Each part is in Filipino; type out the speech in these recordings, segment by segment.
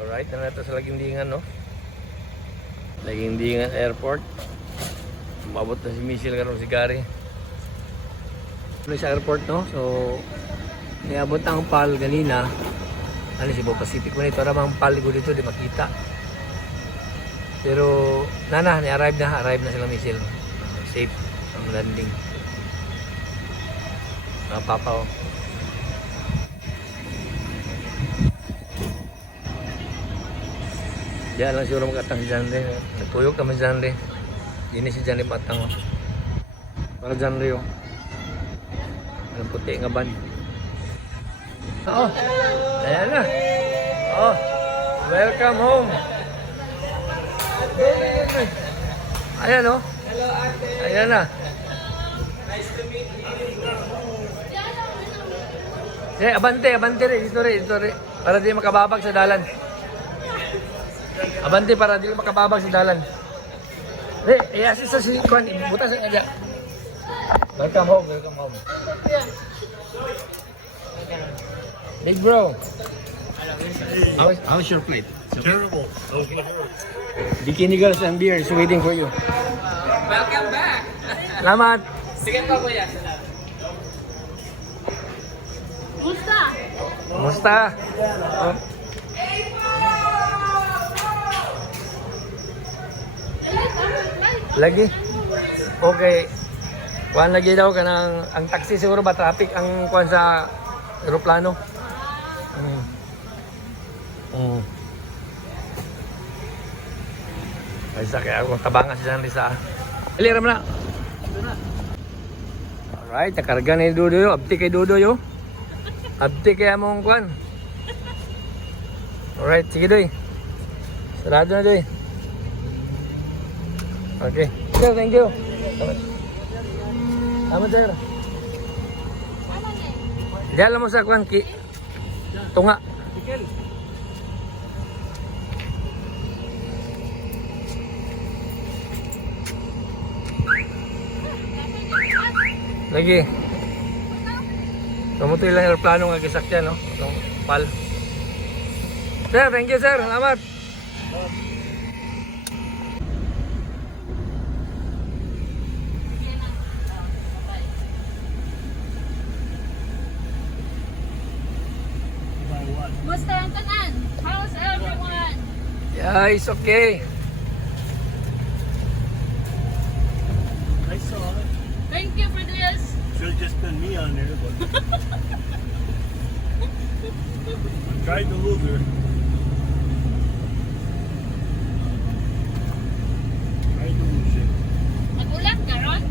Alright, na natin sa Lagindingan, no? Lagindingan Airport. Umabot na si Michelle karon si Gary. Sa airport, no? So, niabot ang PAL ganina. Ano, Cebu Pacific mo nito. Ramang PAL ko dito, di makita. Pero, ni-arrive na sila Michelle. Safe ang landing. Mga papa, oh. Diyan lang siguro makatang si Janre. Nagtuyok kami si Janre. Dini si Janre matang. Para Janre, oh. Ang puti nga ban. Oo. Ayan na. Oh. Welcome home. Ayan, oh. Ayan na. Nice to meet you. Abante rin. Dito rin. Para di makababag sa dalan. Abante para di makababag sa dalan. Assist sa si Kwan. Butas sa kanya. Welcome home. Big bro. How's your plate? Terrible. Okay. Bikini girls and beer is waiting for you. Welcome back! Salamat! Sige pa kuya. Kumusta? Oh. Lagi? Okay. Kuhan lagi daw ka ng, ang taxi siguro ba traffic ang kuhan sa aeroplano? Ay sa kaya ako tabangan si San Risa. Ilira mo na. Alright, nakarga ni Dudo yo. Abti kay Dudo yo. Abti kay among kuhan. Alright, sige Doy. Sarado na Doy. Okay. Sir, thank you. Salamat sir. Diyan lang mo sa kuhan ki. Tunga. Lagi. Tumutoy lang aeroplano nga kisakyan, no? Itong PAL. Sir, thank you sir. Salamat. Musta ang tanan? How's everyone? Yeah, it's okay. I saw it. Thank you for this. Should have just been me on there, but I tried to lose her. Tried to lose it. Nagulat ka ron?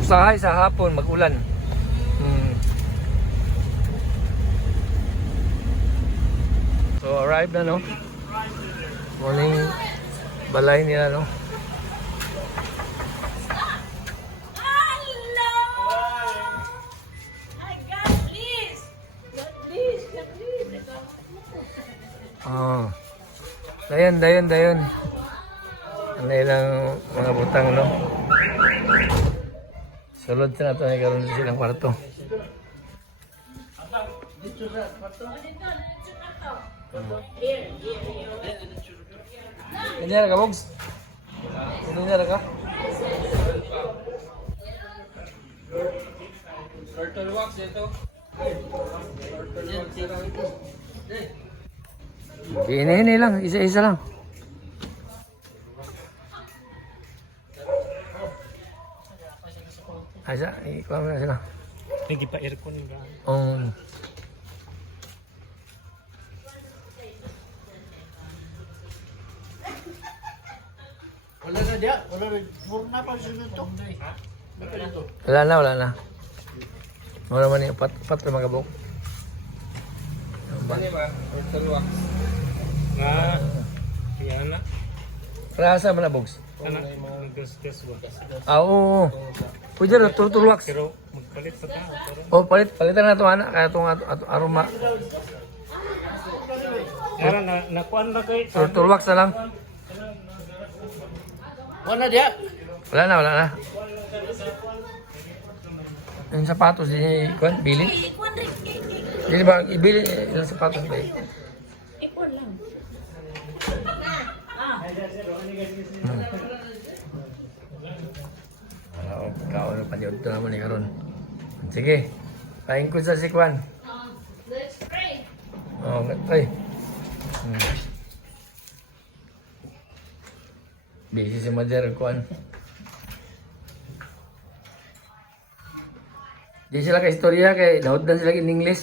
Usahay sa hapon, mag-ulan. So, arrive na, no? Morning balay nila, no? Hello! My God, please! God, please! Oh. Dayon. Ano ilang mga butang, no? Sulod sa nato na karoon silang kwarto. Ganyan ka, Bogs? Ganyan ka? Turtle wax ito. Hini lang, isa-isa lang. Asa, ikuha mo na sila. Hindi pa aircon ba? Wala na diya. Wala na. Mura na pa siya nito. Baka dito. Wala na. Wala man yung pat na mga buk. Ano ba? Turtle wax. Nga. Kaya na. Rasa man na, Bogs? Ano? Gas ba? Oo. Pwede rin, turtulwax. Pero magpalit pa tayo. O, palitan na ito, anak. Kaya itong aroma. Pero nakuan na kay. Turtulwax na lang. Wala diya. Wala na. Yung sapatos, di niya ikuan, bilin. Di ba, ibili yung sapatos ba eh? Kau na paniod to naman ni karon. Sige. Paing ko sa sikwan. Let's pray. Oh, ay. Busy si Mother kuan. Di sila ka istorya kay daot dan sila in English.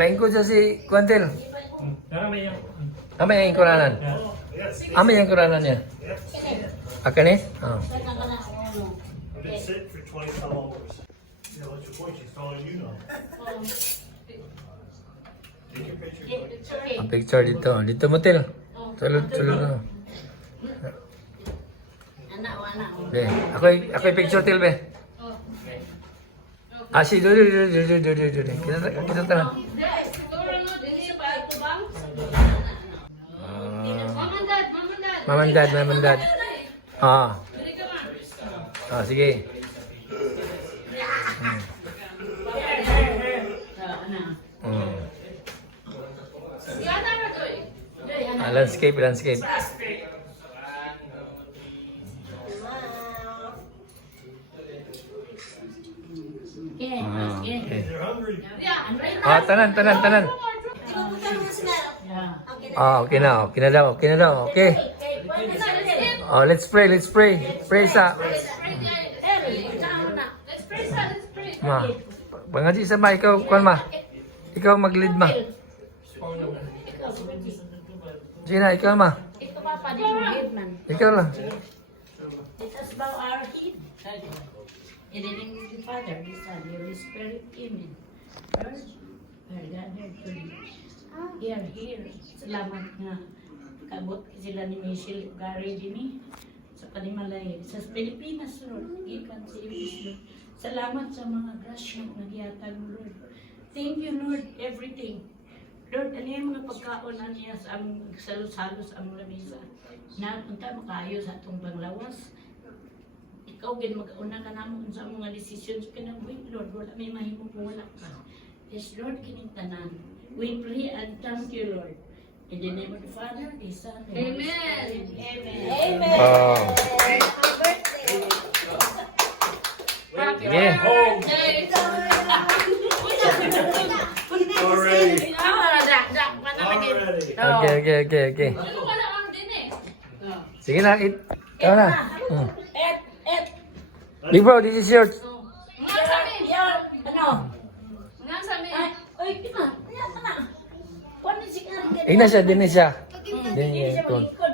Paing ko sa si Quantel. Marami yung... Ama yang Quranan. Ama yang Quranan niya. Akan ni? Oh. I've been sick for 20 some hours. Yeah, what's your point? She's taller than you know. Take your picture. It's okay. Ang picture dito. Dito mo til. Tulad na. Be, ako picture til be. Ah, si do. Kita tara. Mamandad. Ah. Ah, sige. Landscape. Okay. They're hungry. Ah, tanan. Ah, okay na daw. Okay. Oh, let's pray. Pray sa. Let's pray. Ma. Pangaji sa ma, ikaw kuan ma. Ikaw mag-lead ma. Gina, ikaw ma. Ikaw lang. Let us bow our head. In the name of the Father, the Son, the Holy Spirit, Amen. Lord, we're gathered to here. Salamat nga. Kabot sila ni Michelle Gary Dini sa Panimalay. Sa Pilipinas, Lord. Ikan sa Lord. Salamat sa mga grasya na nagyatag mo, Lord. Thank you, Lord, everything. Lord, ano yung mga pagkaon na niya sa aming salos-salos ang lamisa. Na punta makayo sa atong panglawas. Ikaw gin mag-una ka naman sa mga decisions kinabuhi, Lord. Wala may mahimong kung wala ka. Yes, Lord, kinintanan. We pray and thank you, Lord. In the name of the Father, the Son, and the Holy Spirit. Amen. Oh. Sige. Already. Okay. Sige na, ikaw na. Big bro, this is yours. Ignacia, din siya.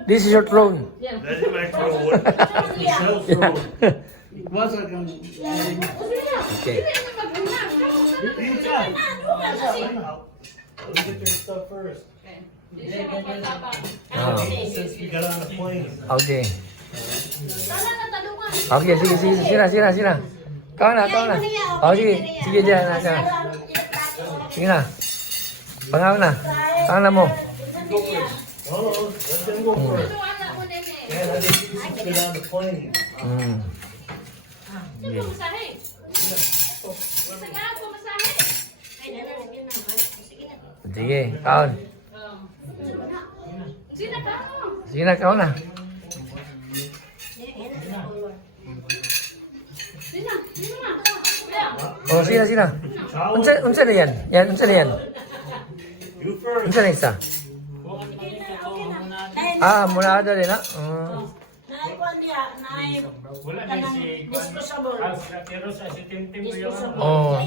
This is your throne. That's my throne. Michelle's throne. Okay. Pizza. Let's get your stuff first. Oh. Since we got on the plane. Okay. Okay, sige. Sila. Kau na. Oh, sige dyan. Sige na. Pangaw na. Pangaw mo. Oh, let them go first. Yeah, I think you should get on the plane. Sige, kaon. Sige na, kaon na. Oh, sila. Unsa na yan? Unsa na yan? You first. Unsa na isa? Ah, muna ada din ha? Naikuan dia, naik Wala na si... disposable. Pero sa si Tim ko yung... Oh.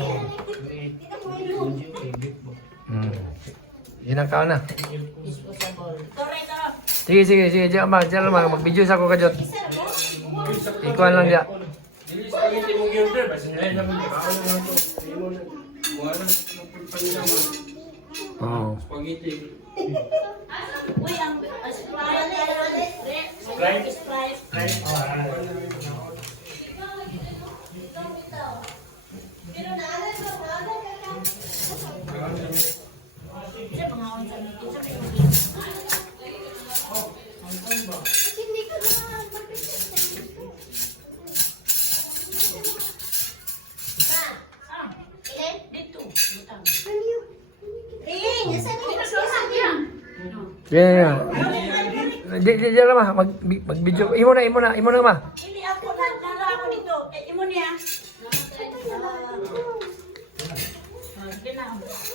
Yun ang kaon na. Disposable. Torito. Sige. Diyan mag-video sa ako kajot. Ikuan lang diya. Spaghetti mong order. Basta nila naman. Oh. Uy, ang Sprite. Sprite. Yan. Di ma. Mag-video. Imo na ma. Hindi ako, nara ako dito. Imo niya.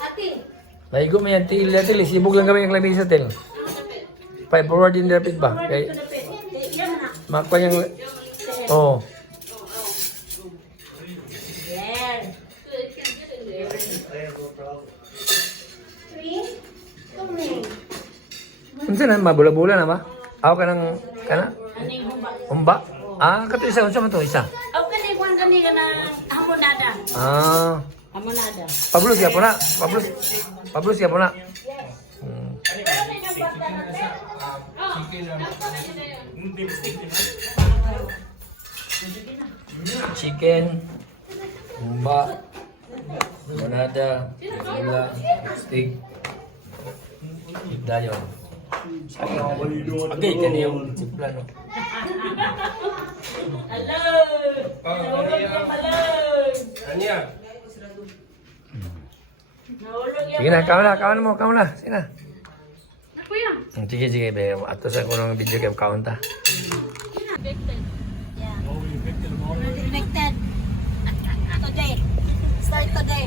Ate. Naigo mo yan, til. Sibog lang kami yung lamisa, til. Forward in the rapid ba? Kay, makwa yung... Oh. There. Unsa na, mabula-bula na ba? Ako ka ng... Kana? Aning humba. Umba? Kato isa. Unsa man to? Isa? Aw kani kwan kani kana hamonada. Hamonada. Pablo siya po na. Pablo siya po na. Chicken. Umba. Limonada. Gula. Steak. Dayo. Okay, kani yung simpla no. Hello. Oh, Hello. Anya. Nahulog yan. Sige na, kaon na. Sige na. Ako yan. Sige, be. Ato sa kunong video game kaon ta. Evicted. Yeah. Evicted. Today. Start today.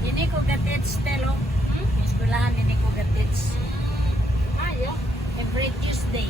Hindi ko gatits, Telo. Eskulahan, hindi ko gatits. Ayo. Every Tuesday.